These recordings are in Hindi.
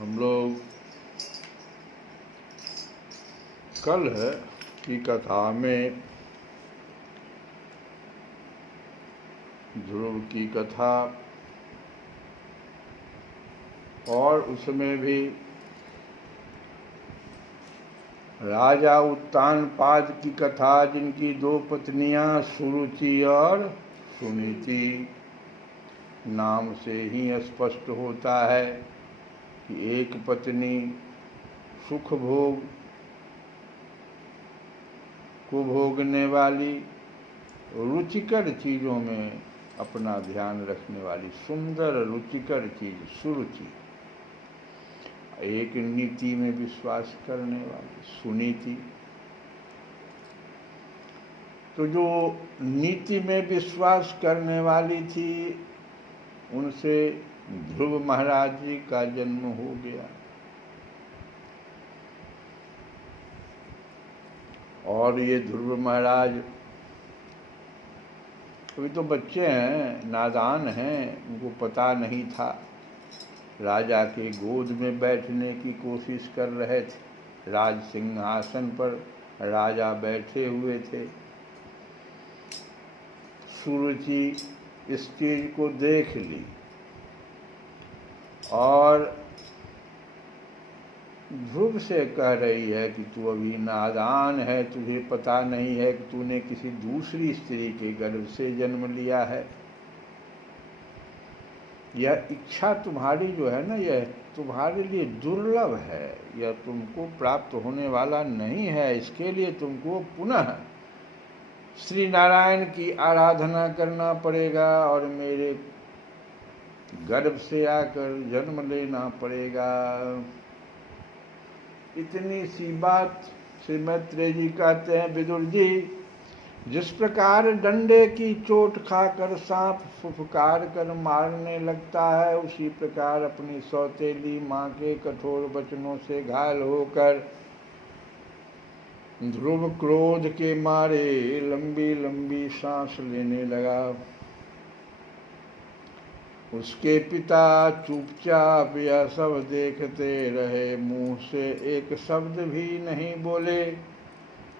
हम लोग कल की कथा में ध्रुव की कथा और उसमें भी राजा उत्तानपाद की कथा, जिनकी दो पत्नियां सुरुचि और सुनीति। नाम से ही स्पष्ट होता है कि एक पत्नी सुख भोग को भोगने वाली, रुचिकर चीज़ों में अपना ध्यान रखने वाली, सुंदर रुचिकर चीज सुरुचि। एक नीति में विश्वास करने वाली सुनीति। तो जो नीति में विश्वास करने वाली थी, उनसे ध्रुव महाराज जी का जन्म हो गया। और ये ध्रुव महाराज अभी तो बच्चे हैं, नादान हैं, उनको पता नहीं था। राजा के गोद में बैठने की कोशिश कर रहे थे। राज सिंहासन पर राजा बैठे हुए थे। सुरुचि इस चीज को देख ली और ध्रुव से कह रही है कि तू अभी नादान है, तुझे पता नहीं है कि तूने किसी दूसरी स्त्री के गर्भ से जन्म लिया है। यह इच्छा तुम्हारी जो है ना, यह तुम्हारे लिए दुर्लभ है, यह तुमको प्राप्त होने वाला नहीं है। इसके लिए तुमको पुनः श्री नारायण की आराधना करना पड़ेगा और मेरे गर्भ से आकर जन्म लेना पड़ेगा। इतनी सी बात श्री मैत्रेय जी कहते हैं, विदुर जी, जिस प्रकार डंडे की चोट खाकर सांप फुफकार कर मारने लगता है, उसी प्रकार अपनी सौतेली माँ के कठोर वचनों से घायल होकर ध्रुव क्रोध के मारे लंबी लंबी सांस लेने लगा। उसके पिता चुपचाप यह सब देखते रहे, मुंह से एक शब्द भी नहीं बोले।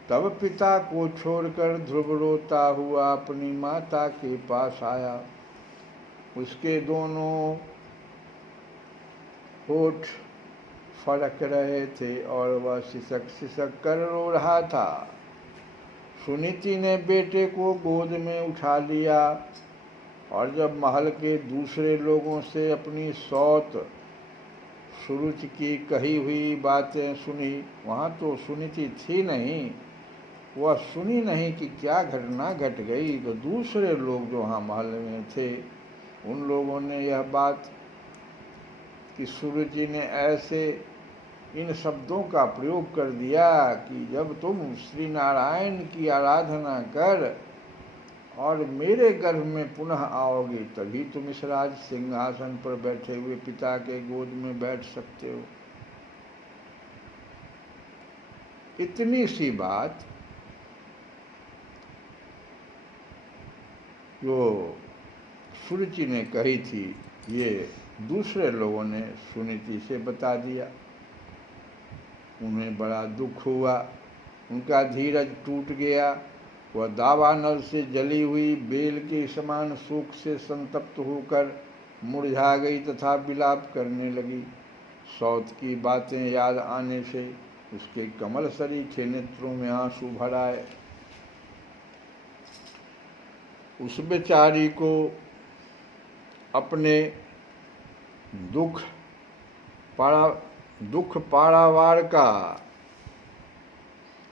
तब पिता को छोड़कर ध्रुव रोता हुआ अपनी माता के पास आया। उसके दोनों होठ फड़क रहे थे और वह सिसक सिसक कर रो रहा था। सुनीति ने बेटे को गोद में उठा लिया और जब महल के दूसरे लोगों से अपनी सौत सुरुचि की कही हुई बातें सुनी, वहाँ तो सुनीति थी नहीं, वह सुनी नहीं कि क्या घटना घट गई। तो दूसरे लोग जो वहाँ महल में थे, उन लोगों ने यह बात कि सुरुचि ने ऐसे इन शब्दों का प्रयोग कर दिया कि जब तुम श्री नारायण की आराधना कर और मेरे गर्भ में पुनः आओगे, तभी तुम इस राज सिंहासन पर बैठे हुए पिता के गोद में बैठ सकते हो। इतनी सी बात जो सुरुचि ने कही थी, ये दूसरे लोगों ने सुनीति से बता दिया। उन्हें बड़ा दुख हुआ, उनका धीरज टूट गया। वह दावानल से जली हुई बेल के समान शोक से संतप्त होकर मुरझा गई तथा विलाप करने लगी। सौत की बातें याद आने से उसके कमल सरीखे नेत्रों में आंसू भर आए। उस बेचारी को अपने दुख पारावार का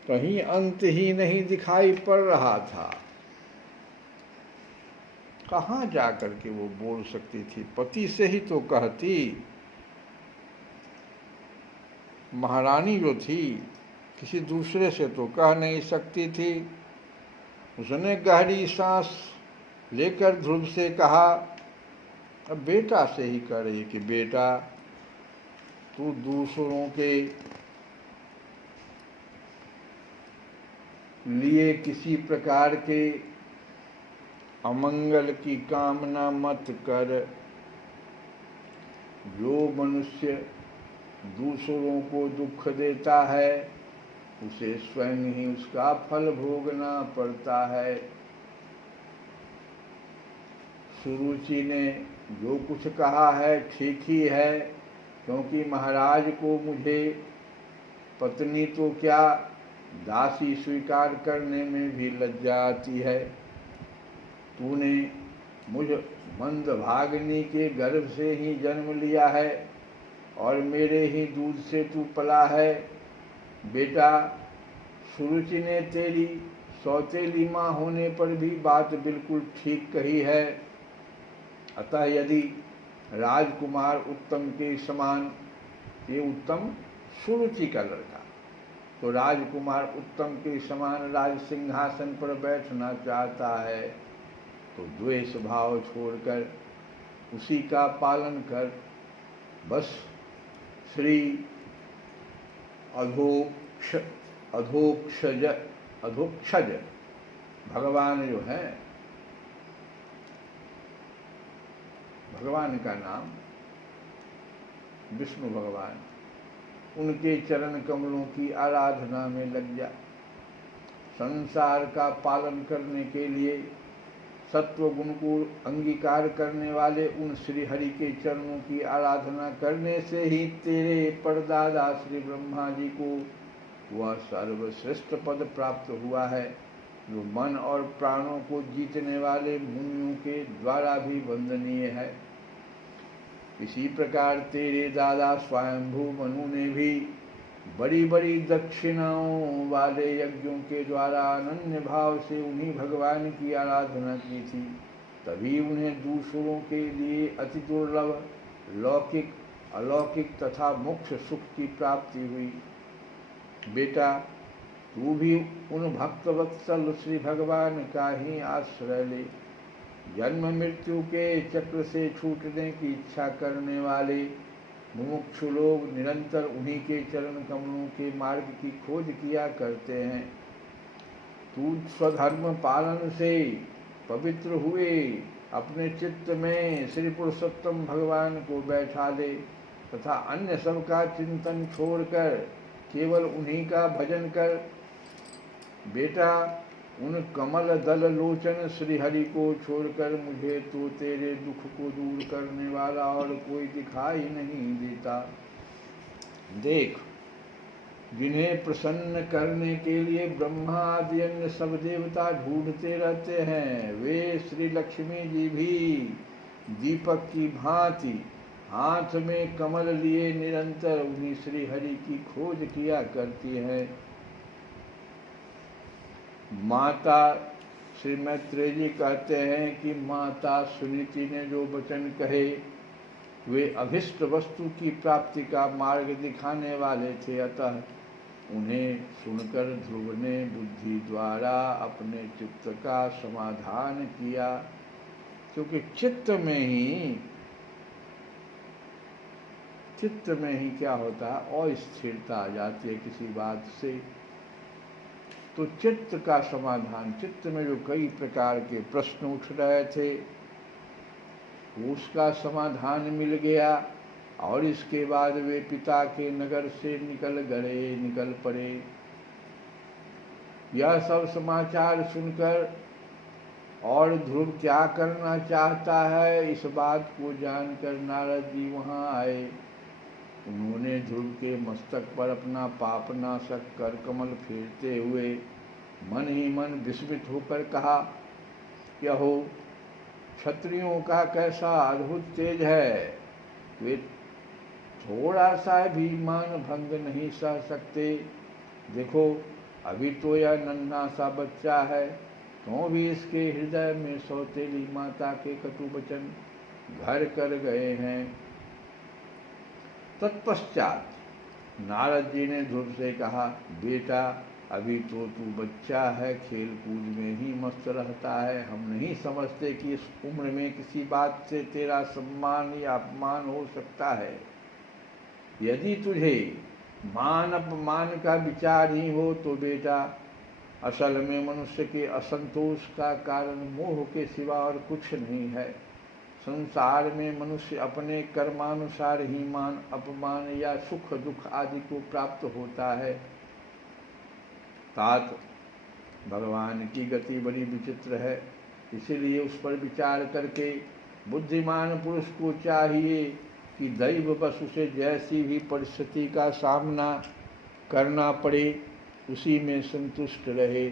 कहीं अंत ही नहीं दिखाई पड़ रहा था। कहाँ जाकर के वो बोल सकती थी? पति से ही तो कहती। महारानी जो थी, किसी दूसरे से तो कह नहीं सकती थी। उसने गहरी सांस लेकर ध्रुव से कहा, अब बेटा से ही कह रही कि बेटा, तू दूसरों के लिए किसी प्रकार के अमंगल की कामना मत कर। जो मनुष्य दूसरों को दुख देता है उसे स्वयं ही उसका फल भोगना पड़ता है। सुरुचि ने जो कुछ कहा है ठीक ही है, क्योंकि महाराज को मुझे पत्नी तो क्या दासी स्वीकार करने में भी लज्जा आती है। तूने मुझ मंदभागिनी के गर्भ से ही जन्म लिया है और मेरे ही दूध से तू पला है। बेटा, सुरुचि ने तेरी सौतेली माँ होने पर भी बात बिल्कुल ठीक कही है। अतः यदि राजकुमार उत्तम के समान, ये उत्तम सुरुचि का लड़का, तो राजकुमार उत्तम के समान राज सिंहासन पर बैठना चाहता है तो द्वेष भाव छोड़कर उसी का पालन कर। बस श्री अधोक्षज भगवान जो है, भगवान का नाम विष्णु भगवान, उनके चरण कमलों की आराधना में लग जा। संसार का पालन करने के लिए सत्व गुण को अंगीकार करने वाले उन श्री हरि के चरणों की आराधना करने से ही तेरे परदादा श्री ब्रह्मा जी को वह सर्वश्रेष्ठ पद प्राप्त हुआ है, जो मन और प्राणों को जीतने वाले मुनियों के द्वारा भी वंदनीय है। इसी प्रकार तेरे दादा स्वयंभू मनु ने भी बड़ी बड़ी दक्षिणाओं वाले यज्ञों के द्वारा अनन्य भाव से उन्हीं भगवान की आराधना की थी। तभी उन्हें दूसरों के लिए अति दुर्लभ लौकिक, अलौकिक तथा मोक्ष सुख की प्राप्ति हुई। बेटा, तू भी उन भक्तवत्सल श्री भगवान का ही आश्रय ले। जन्म मृत्यु के चक्र से छूटने की इच्छा करने वाले मुमुक्षु लोग निरंतर उन्हीं के चरण कमलों के मार्ग की खोज किया करते हैं। तू स्वधर्म पालन से पवित्र हुए अपने चित्त में श्री पुरुषोत्तम भगवान को बैठा ले तथा अन्य सब का चिंतन छोड़कर केवल उन्हीं का भजन कर। बेटा, उन कमल दल लोचन श्री हरि को छोड़कर मुझे तो तेरे दुख को दूर करने वाला और कोई दिखाई नहीं देता। देख, जिन्हें प्रसन्न करने के लिए ब्रह्मा आदि अन्य सब देवता ढूंढते रहते हैं, वे श्री लक्ष्मी जी भी दीपक की भांति हाथ में कमल लिए निरंतर उन्हीं श्री हरि की खोज किया करती है। माता श्री मैत्रेय जी कहते हैं कि माता सुनीति ने जो वचन कहे वे अभिष्ट वस्तु की प्राप्ति का मार्ग दिखाने वाले थे। अतः उन्हें सुनकर ध्रुव ने बुद्धि द्वारा अपने चित्त का समाधान किया, क्योंकि चित्त में ही क्या होता है, अस्थिरता आ जाती है किसी बात से। तो चित्त का समाधान, चित्त में जो कई प्रकार के प्रश्न उठ रहे थे उसका समाधान मिल गया और इसके बाद वे पिता के नगर से निकल पड़े। यह सब समाचार सुनकर और ध्रुव क्या करना चाहता है इस बात को जानकर नारद जी वहाँ आए। उन्होंने ध्रुव के मस्तक पर अपना पापनाशक कर कमल फेरते हुए मन ही मन विस्मित होकर कहा, यहो, क्षत्रियों का कैसा अद्भुत तेज है, वे थोड़ा सा भी मान भंग नहीं सह सकते। देखो, अभी तो यह नन्हा सा बच्चा है, तो भी इसके हृदय में सौतेली माता के कटु वचन घर कर गए हैं। तत्पश्चात नारद जी ने ध्रुव से कहा, बेटा, अभी तो तू बच्चा है, खेल कूद में ही मस्त रहता है। हम नहीं समझते कि इस उम्र में किसी बात से तेरा सम्मान या अपमान हो सकता है। यदि तुझे मान अपमान का विचार ही हो तो बेटा, असल में मनुष्य के असंतोष का कारण मोह के सिवा और कुछ नहीं है। संसार में मनुष्य अपने कर्मानुसार ही मान अपमान या सुख दुख आदि को प्राप्त होता है। तात भगवान की गति बड़ी विचित्र है, इसीलिए उस पर विचार करके बुद्धिमान पुरुष को चाहिए कि दैव बस उसे जैसी भी परिस्थिति का सामना करना पड़े उसी में संतुष्ट रहे।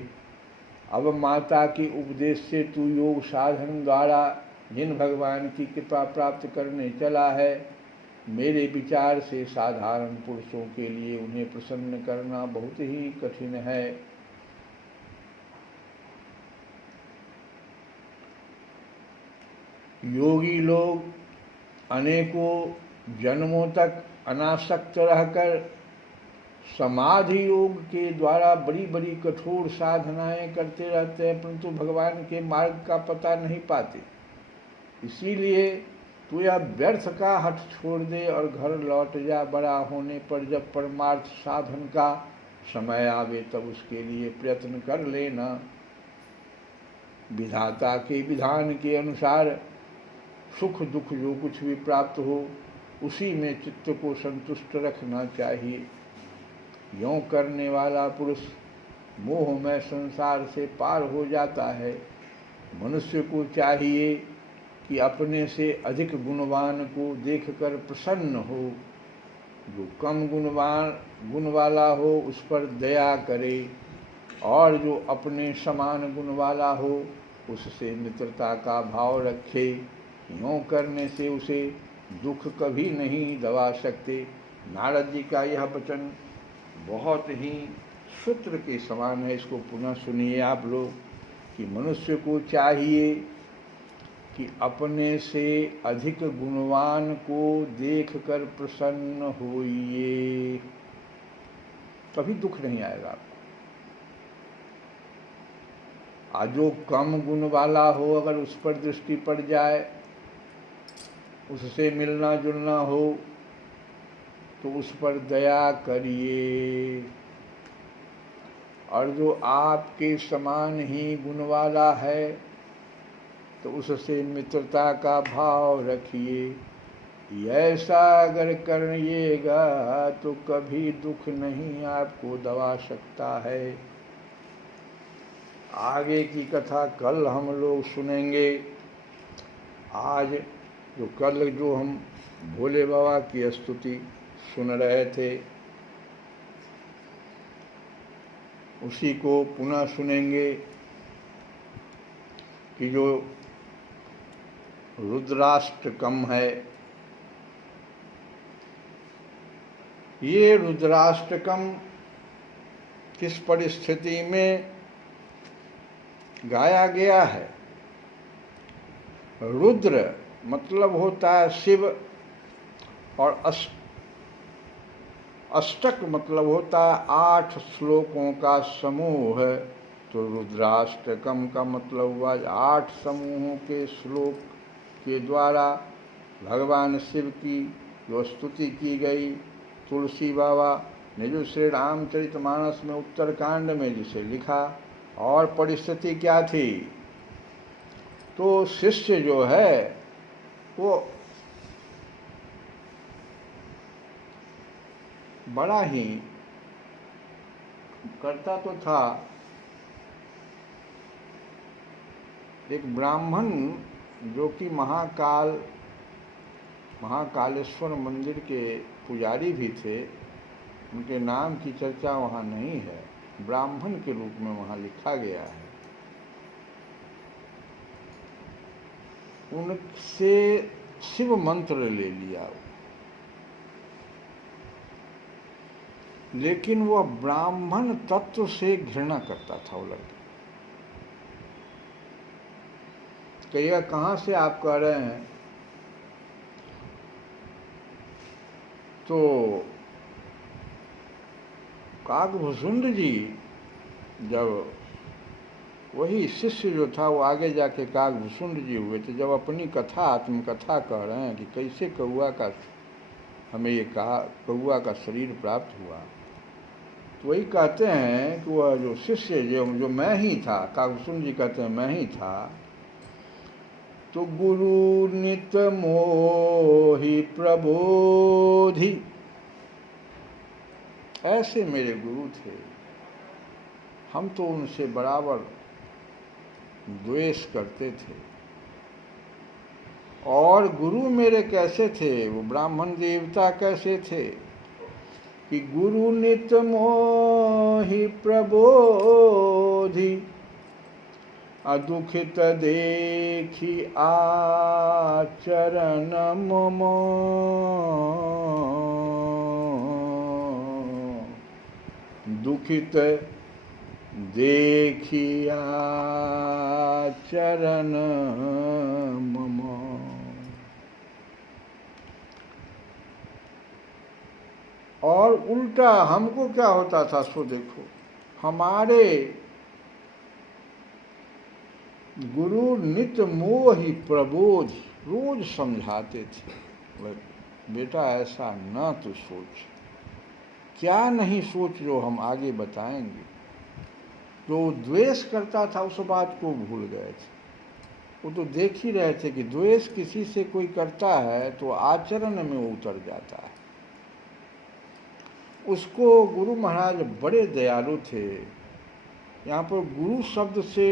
अब माता के उपदेश से तू योग साधन द्वारा जिन भगवान की कृपा प्राप्त करने चला है, मेरे विचार से साधारण पुरुषों के लिए उन्हें प्रसन्न करना बहुत ही कठिन है। योगी लोग अनेकों जन्मों तक अनासक्त रहकर समाधि योग के द्वारा बड़ी बड़ी कठोर साधनाएं करते रहते हैं, परंतु भगवान के मार्ग का पता नहीं पाते। इसीलिए तू यह व्यर्थ का हठ छोड़ दे और घर लौट जा। बड़ा होने पर जब परमार्थ साधन का समय आवे तब उसके लिए प्रयत्न कर लेना। विधाता के विधान के अनुसार सुख दुख जो कुछ भी प्राप्त हो उसी में चित्त को संतुष्ट रखना चाहिए। यों करने वाला पुरुष मोह में संसार से पार हो जाता है। मनुष्य को चाहिए कि अपने से अधिक गुणवान को देखकर प्रसन्न हो। जो कम गुण वाला हो उस पर दया करे और जो अपने समान गुण वाला हो उससे मित्रता का भाव रखे। यों करने से उसे दुख कभी नहीं दबा सकते। नारद जी का यह वचन बहुत ही सूत्र के समान है। इसको पुनः सुनिए आप लोग कि मनुष्य को चाहिए कि अपने से अधिक गुणवान को देखकर प्रसन्न होइए, कभी दुख नहीं आएगा आपको। आज जो कम गुण वाला हो अगर उस पर दृष्टि पड़ जाए, उससे मिलना जुलना हो तो उस पर दया करिए। और जो आपके समान ही गुण वाला है तो उससे मित्रता का भाव रखिए। ऐसा अगर करिएगा तो कभी दुख नहीं आपको दबा सकता है। आगे की कथा कल हम लोग सुनेंगे। आज कल जो हम भोले बाबा की स्तुति सुन रहे थे उसी को पुनः सुनेंगे कि जो रुद्राष्टकम है, ये रुद्राष्टकम किस परिस्थिति में गाया गया है। रुद्र मतलब होता है शिव और अष्टक मतलब होता है 8 श्लोकों का समूह। तो रुद्राष्टकम का मतलब हुआ 8 समूहों के श्लोक के द्वारा भगवान शिव की जो स्तुति की गई। तुलसी बाबा ने जो श्री रामचरितमानस में उत्तरकांड में जिसे लिखा, और परिस्थिति क्या थी, तो शिष्य जो है वो बड़ा ही करता तो था। एक ब्राह्मण जो कि महाकालेश्वर मंदिर के पुजारी भी थे, उनके नाम की चर्चा वहाँ नहीं है, ब्राह्मण के रूप में वहाँ लिखा गया है। उनसे शिव मंत्र ले लिया, लेकिन वह ब्राह्मण तत्व से घृणा करता था। वो लड़का कहिएगा कहाँ से आप कह रहे हैं, तो काकभुसुंड जी जब वही शिष्य जो था वो आगे जाके काकभुसुंड जी हुए थे, जब अपनी कथा आत्मकथा कह रहे हैं कि कैसे हमें ये कहा कौआ का शरीर प्राप्त हुआ, तो वही कहते हैं कि वह जो शिष्य जो मैं ही था, काकभुसुंड जी कहते हैं मैं ही था, तो गुरु नित मोहि प्रबोधि, ऐसे मेरे गुरु थे। हम तो उनसे बराबर द्वेष करते थे। और गुरु मेरे कैसे थे, वो ब्राह्मण देवता कैसे थे कि गुरु नित मोहि प्रबोधि, अदुखित देखी आचरण मम, दुखित देखी आचरण मम। और उल्टा हमको क्या होता था, सो देखो, हमारे गुरु नित मोहि प्रबोध, रोज समझाते थे, बेटा ऐसा ना तो सोच, क्या नहीं सोच जो हम आगे बताएंगे। जो द्वेष करता था उस बात को भूल गए थे। वो तो देख ही रहे थे कि द्वेष किसी से कोई करता है तो आचरण में उतर जाता है। उसको गुरु महाराज बड़े दयालु थे। यहाँ पर गुरु शब्द से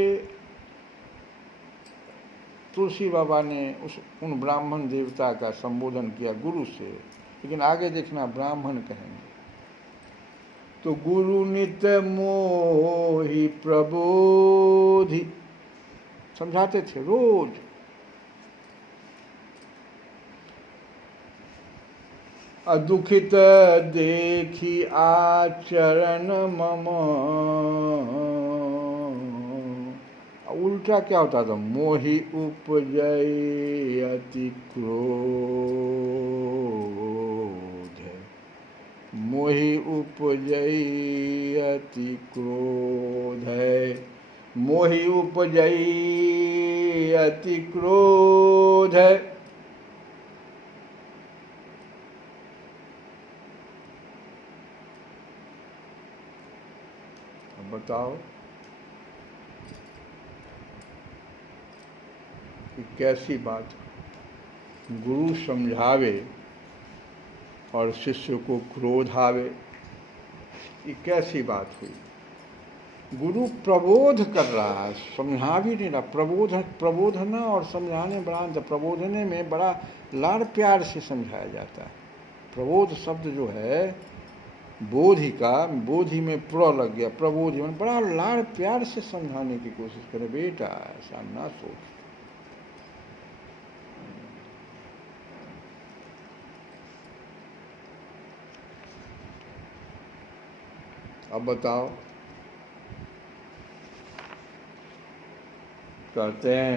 तुलसी बाबा ने उन ब्राह्मण देवता का संबोधन किया गुरु से, लेकिन आगे देखना ब्राह्मण कहेंगे। तो गुरु नित मोहि प्रबोधि, समझाते थे रोज। अदुखित देखी आचरण मम, उल्टा क्या होता था, मोहि उपजय अति क्रोध, मोहि उपजय अति क्रोध है, मोहि उपजय अति क्रोध है। अब बताओ कि कैसी बात, गुरु समझावे और शिष्य को क्रोध आवे, ये कैसी बात हुई। गुरु प्रबोध कर रहा है, समझा भी नहीं रहा। प्रबोधना और समझाने बड़ा अंतर। प्रबोधने में बड़ा लाड़ प्यार से समझाया जाता है। प्रबोध शब्द जो है बोधि का, बोधि में प्र लग गया, प्रबोधि में बड़ा लाड़ प्यार से समझाने की कोशिश करे, बेटा ऐसा ना सोच। अब बताओ, कहते हैं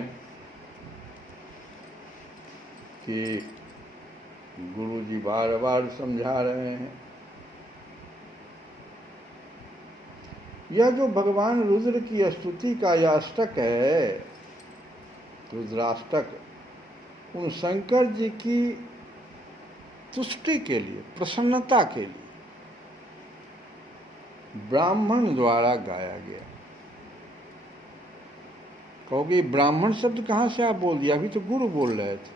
कि गुरु जी बार बार समझा रहे हैं। यह जो भगवान रुद्र की स्तुति का यह अष्टक है, रुद्राष्टक, उन शंकर जी की तुष्टि के लिए, प्रसन्नता के लिए ब्राह्मण द्वारा गाया गया। कहोगे ब्राह्मण शब्द कहाँ से आप बोल दिया, अभी तो गुरु बोल रहे थे।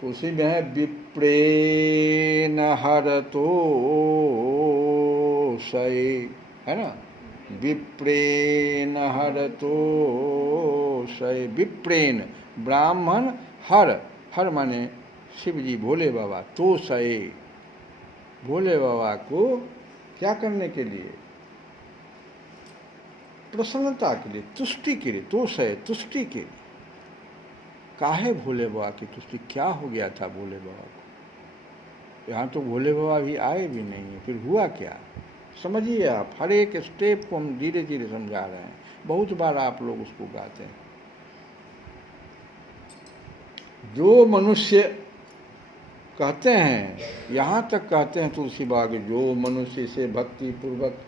तो उसी में है विप्रेन हरतो सय, है ना, विप्रेन हरतो सय, विप्रेन ब्राह्मण, हर माने शिव जी भोले बाबा, तो सय भोले बाबा को क्या करने के लिए, प्रसन्नता के लिए, तुष्टि के लिए, तो सय तुष्टि के। काहे भोले बाबा की तुष्टि, क्या हो गया था भोले बाबा को। यहाँ तो भोले बाबा भी आए भी नहीं है, फिर हुआ क्या, समझिए आप। हर एक स्टेप को हम धीरे धीरे समझा रहे हैं, बहुत बार आप लोग उसको गाते हैं। जो मनुष्य कहते हैं, यहाँ तक कहते हैं तुलसी बाग, जो मनुष्य से भक्ति पूर्वक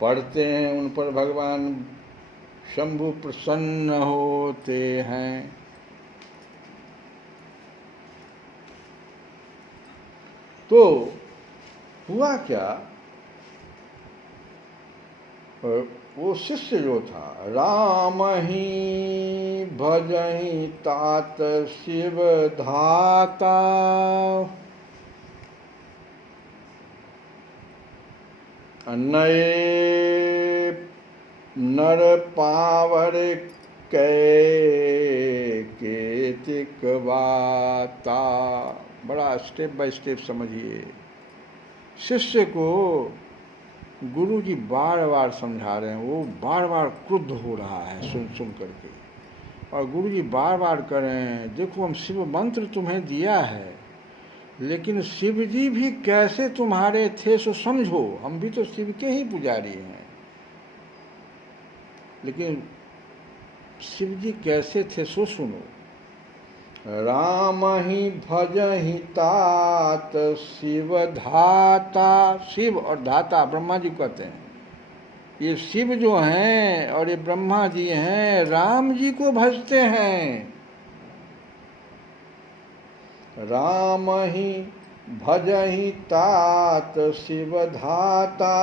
पढ़ते हैं उन पर भगवान शंभु प्रसन्न होते हैं। तो हुआ क्या, वो शिष्य जो था, राम ही भजहि तात शिव धाता, नए नर पावर केतिक वाता। बड़ा स्टेप बाय स्टेप समझिए। शिष्य को गुरु जी बार बार समझा रहे हैं, वो बार बार क्रुद्ध हो रहा है सुन सुन करके, और गुरु जी बार बार कह रहे हैं देखो हम शिव मंत्र तुम्हें दिया है, लेकिन शिव जी भी कैसे तुम्हारे थे सो समझो, हम भी तो शिव के ही पुजारी हैं, लेकिन शिव जी कैसे थे सो सुनो। राम ही भजहि तात शिव धाता, शिव और धाता ब्रह्मा जी कहते हैं, ये शिव जो हैं और ये ब्रह्मा जी हैं, राम जी को भजते हैं। राम ही भजहि तात शिव धाता,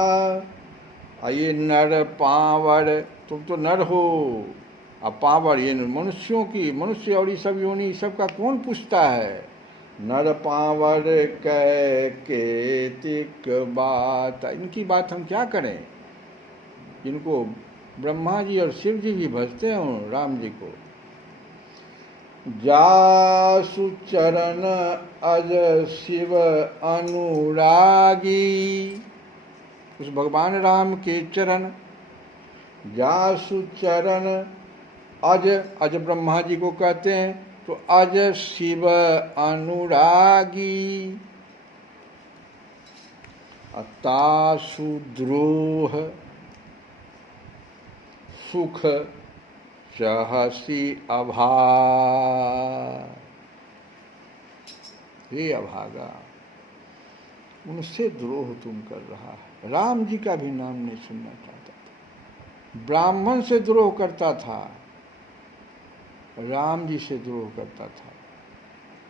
ये नर पावर, तुम तो नर हो, अब पावर ये मनुष्यों की, मनुष्य और ये सब योनि सबका कौन पूछता है। नर पावर केतिक बात, इनकी बात हम क्या करें, जिनको ब्रह्मा जी और शिव जी भी भजते हैं राम जी को। जासु चरण अज शिव अनुरागी, उस भगवान राम के चरण, जासु चरण अज, अज ब्रह्मा जी को कहते हैं, तो अज शिव अनुरागी, तासु द्रोह सुख सहसी अभा, हे अभागा उनसे द्रोह तुम कर रहा है। राम जी का भी नाम नहीं सुनना चाहता था, ब्राह्मण से द्रोह करता था, राम जी से द्रोह करता था,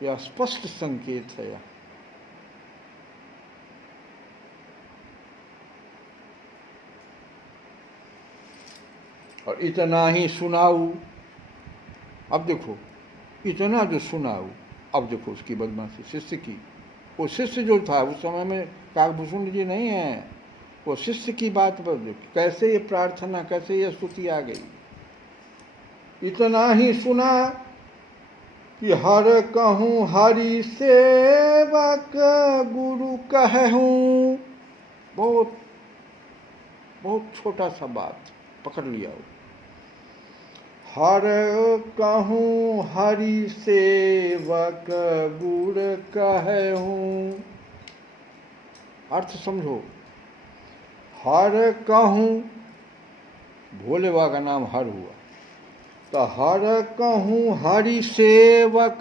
यह स्पष्ट संकेत है। और इतना ही सुनाऊ, अब देखो इतना जो सुनाऊ, अब देखो उसकी बदमाशी शिष्य की। वो शिष्य जो था उस समय में काकभूषण जी नहीं है, वो शिष्य की बात पर कैसे ये प्रार्थना, कैसे ये स्तुति आ गई। इतना ही सुना कि हर कहूँ हरि सेवक गुरु कहूँ, बहुत बहुत छोटा सा बात पकड़ लिया हो। हर कहूँ हरि सेवक गुरु कहूँ, अर्थ समझो। हर कहूँ, भोले बाबा का नाम हर हुआ, तो हर कहूँ हरि सेवक,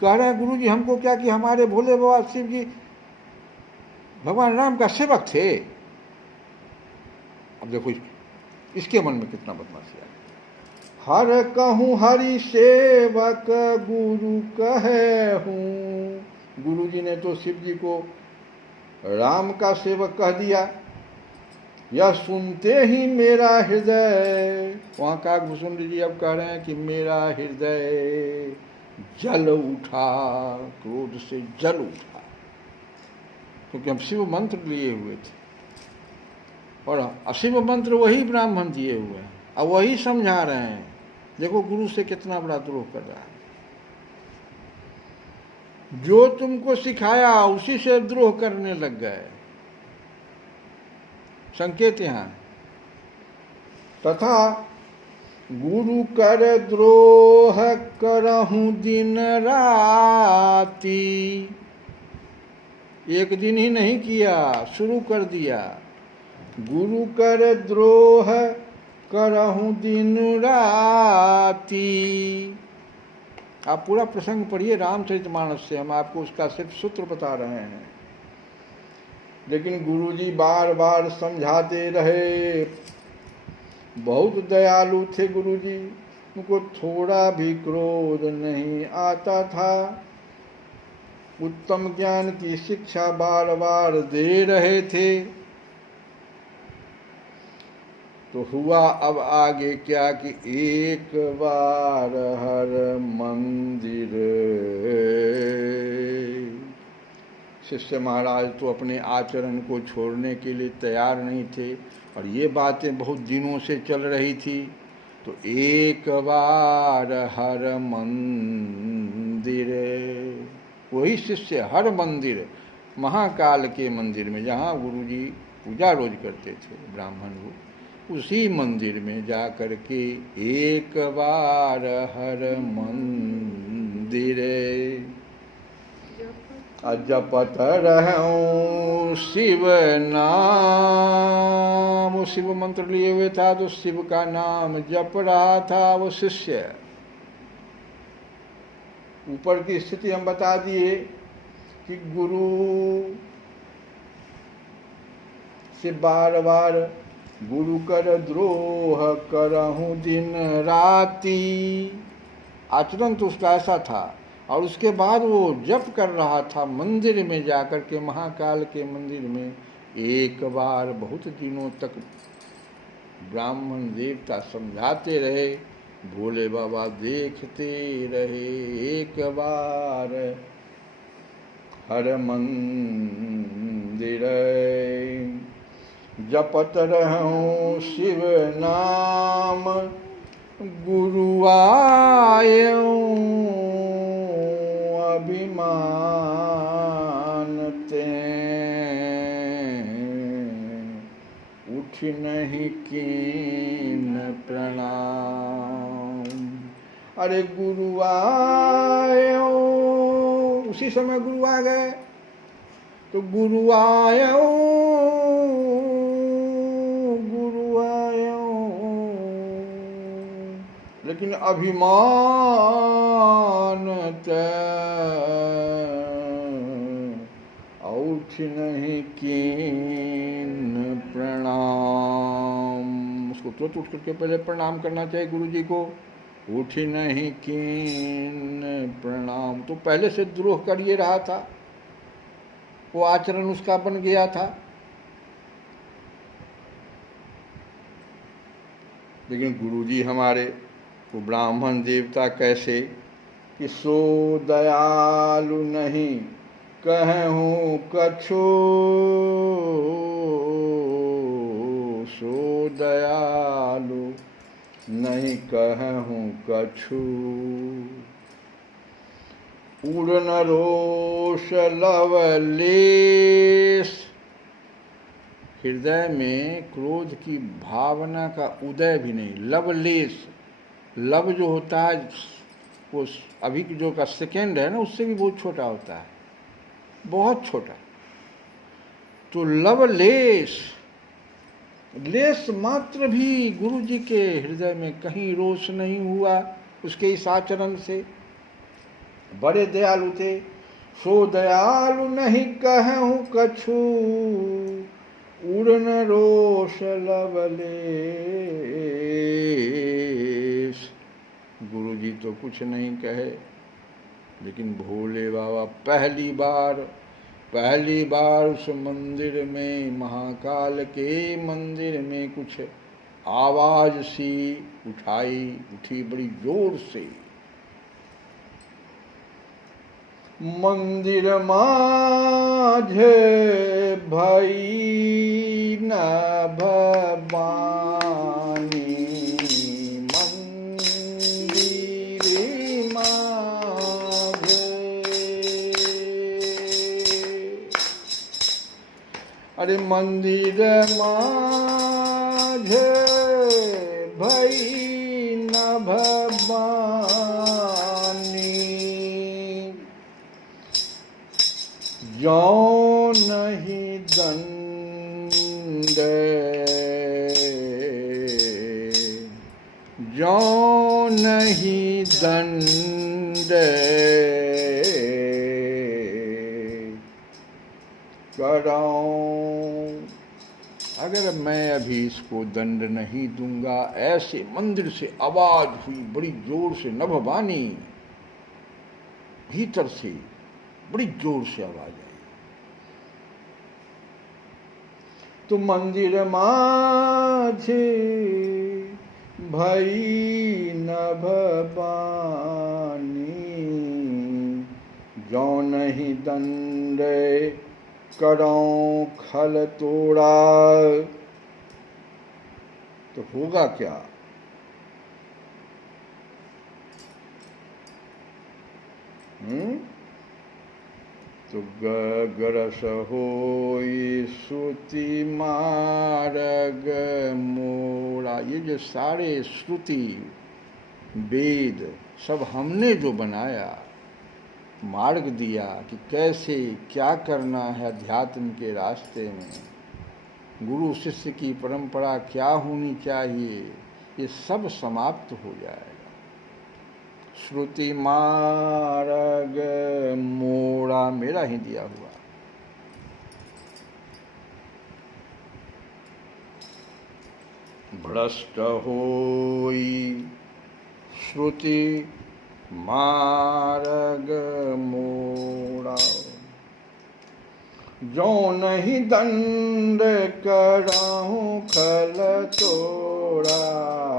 कह रहे हैं गुरु जी हमको क्या कि हमारे भोले बाबा शिव जी भगवान राम का सेवक थे। अब देखो इसके मन में कितना बदमाशी आ गई। हर कहूँ हरि सेवक गुरु कहूँ, गुरु जी ने तो शिव जी को राम का सेवक कह दिया। यह सुनते ही मेरा हृदय, वहाँ काकभूषण जी अब कह रहे हैं कि मेरा हृदय जल उठा, क्रोध से जल उठा, क्योंकि हम शिव मंत्र लिए हुए थे और अशिव मंत्र वही ब्राह्मण दिए हुए हैं, अब वही समझा रहे हैं। देखो गुरु से कितना बड़ा द्रोह कर रहा है। जो तुमको सिखाया उसी से द्रोह करने लग गए, संकेत यहाँ। तथा गुरु कर द्रोह करहूं दिन राती, एक दिन ही नहीं किया, शुरू कर दिया। गुरु कर द्रोह करहूं दिन राती। आप पूरा प्रसंग पढ़िए रामचरितमानस से, हम आपको उसका सिर्फ सूत्र बता रहे हैं। लेकिन गुरुजी बार बार समझाते रहे, बहुत दयालु थे गुरुजी, उनको थोड़ा भी क्रोध नहीं आता था। उत्तम ज्ञान की शिक्षा बार बार दे रहे थे। तो हुआ अब आगे क्या कि एक बार हर मंदिर। शिष्य महाराज तो अपने आचरण को छोड़ने के लिए तैयार नहीं थे और ये बातें बहुत दिनों से चल रही थी। तो एक बार हर मंदिर, वही शिष्य हर मंदिर, महाकाल के मंदिर में जहाँ गुरुजी पूजा रोज करते थे ब्राह्मण को, उसी मंदिर में जा कर के एक बार हर मंदिर जपत रहूं शिव नाम। वो शिव मंत्र लिए हुए था तो शिव का नाम जप रहा था वो शिष्य। ऊपर की स्थिति हम बता दिए कि गुरु से बार बार गुरु कर द्रोह करहूं दिन राती, आचरण तो उसका ऐसा था। और उसके बाद वो जप कर रहा था मंदिर में जाकर के, महाकाल के मंदिर में। एक बार बहुत दिनों तक ब्राह्मण देवता समझाते रहे, भोले बाबा देखते रहे। एक बार हर मंदिर जपत रहूं शिव नाम, गुरु आयऊं अभिमानते, उठ नहीं कीन प्रणाम। अरे गुरु आयो, उसी समय गुरु आ गए। तो गुरु आयो, गुरु आयो, लेकिन अभिमान उठ नहीं कीन प्रणाम। उसको तुरंत उठ करके पहले प्रणाम करना चाहिए गुरु जी को। उठ नहीं कीन प्रणाम, तो पहले से द्रोह कर ये रहा था, वो आचरण उसका बन गया था। लेकिन गुरुजी हमारे वो ब्राह्मण देवता कैसे कि सो दयालु नहीं कहूँ कछु, सो दयालु नहीं कहूँ कछु, उड़न रोष लवलेश, हृदय में क्रोध की भावना का उदय भी नहीं। लवलेश, लव जो होता है वो अभी जो का सेकेंड है ना, उससे भी बहुत छोटा होता है, बहुत छोटा। तो लवलेश, लेश मात्र भी गुरु जी के हृदय में कहीं रोष नहीं हुआ उसके इस आचरण से। बड़े दयालु थे। सो दयालु नहीं कहूँ कछु, उड़न रोष लवलेश। गुरु जी तो कुछ नहीं कहे, लेकिन भोले बाबा पहली बार उस मंदिर में, महाकाल के मंदिर में कुछ आवाज सी उठी बड़ी जोर से। मंदिर माझे भई न भवानी, मंदिर माझे। अरे मंदिर माझे भई न भवानी, जो नहीं दंड, जो नहीं दंड कराऊं। अगर मैं अभी इसको दंड नहीं दूंगा, ऐसे मंदिर से आवाज हुई बड़ी जोर से, नभवानी, भीतर से बड़ी जोर से आवाज आई। तो मंदिर माझे भई नभ बानी, जो नहीं दंड करो खल तोड़ा। तो होगा क्या? तो गरस होई श्रुति मार्ग मोरा। ये जो सारे श्रुति वेद सब हमने जो बनाया, मार्ग दिया कि कैसे क्या करना है अध्यात्म के रास्ते में, गुरु शिष्य की परंपरा क्या होनी चाहिए, ये सब समाप्त हो जाएगा। श्रुति मार्ग मोरा मेरा ही दिया हुआ। भ्रष्ट होई श्रुति मार्ग मोरा, जो नहीं दंड कराहूं खल तोड़ा।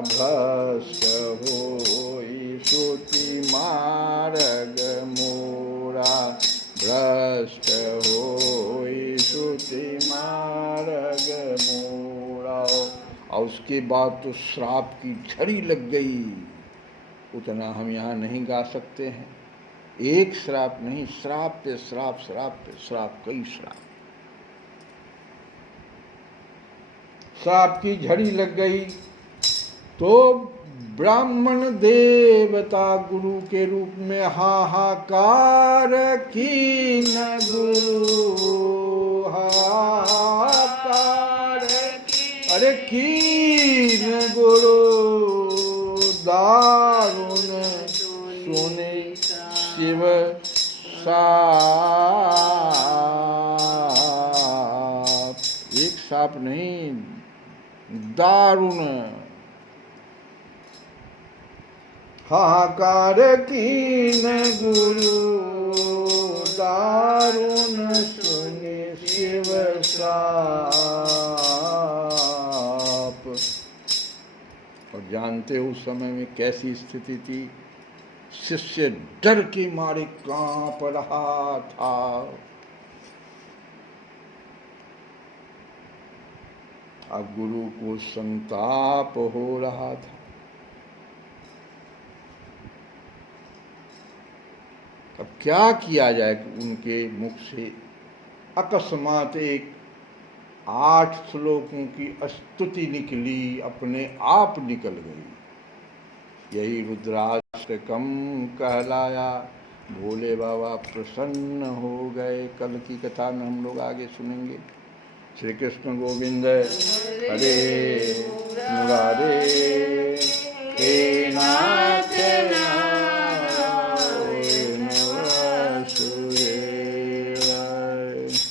भ्रष्ट होई श्रुति मार्ग मोरा, भ्रष्ट होई श्रुति मार्ग मोरा। और उसके बाद तो श्राप की झड़ी लग गई। उतना हम यहाँ नहीं गा सकते हैं। एक श्राप नहीं, श्राप पे श्राप, श्राप पे श्राप, कई श्राप। श्राप की झड़ी लग गई तो ब्राह्मण देवता गुरु के रूप में हाहाकार की न गुरु, हाहाकार अरे की न गुरु, दारुण सुने शिव साप। एक साप नहीं, दारुण हाहाकार कीन गुरु, दारुण सुने शिव साप। और जानते हो उस समय में कैसी स्थिति थी? शिष्य डर के मारे कांप रहा था। अब गुरु को संताप हो रहा था। अब क्या किया जाए कि उनके मुख से अकस्मात एक 8 श्लोकों की स्तुति निकली, अपने आप निकल गई। यही रुद्राष्टकम कहलाया। भोले बाबा प्रसन्न हो गए। कल की कथा में हम लोग आगे सुनेंगे। श्री कृष्ण गोविंद हरे मुरारे हे नाथ।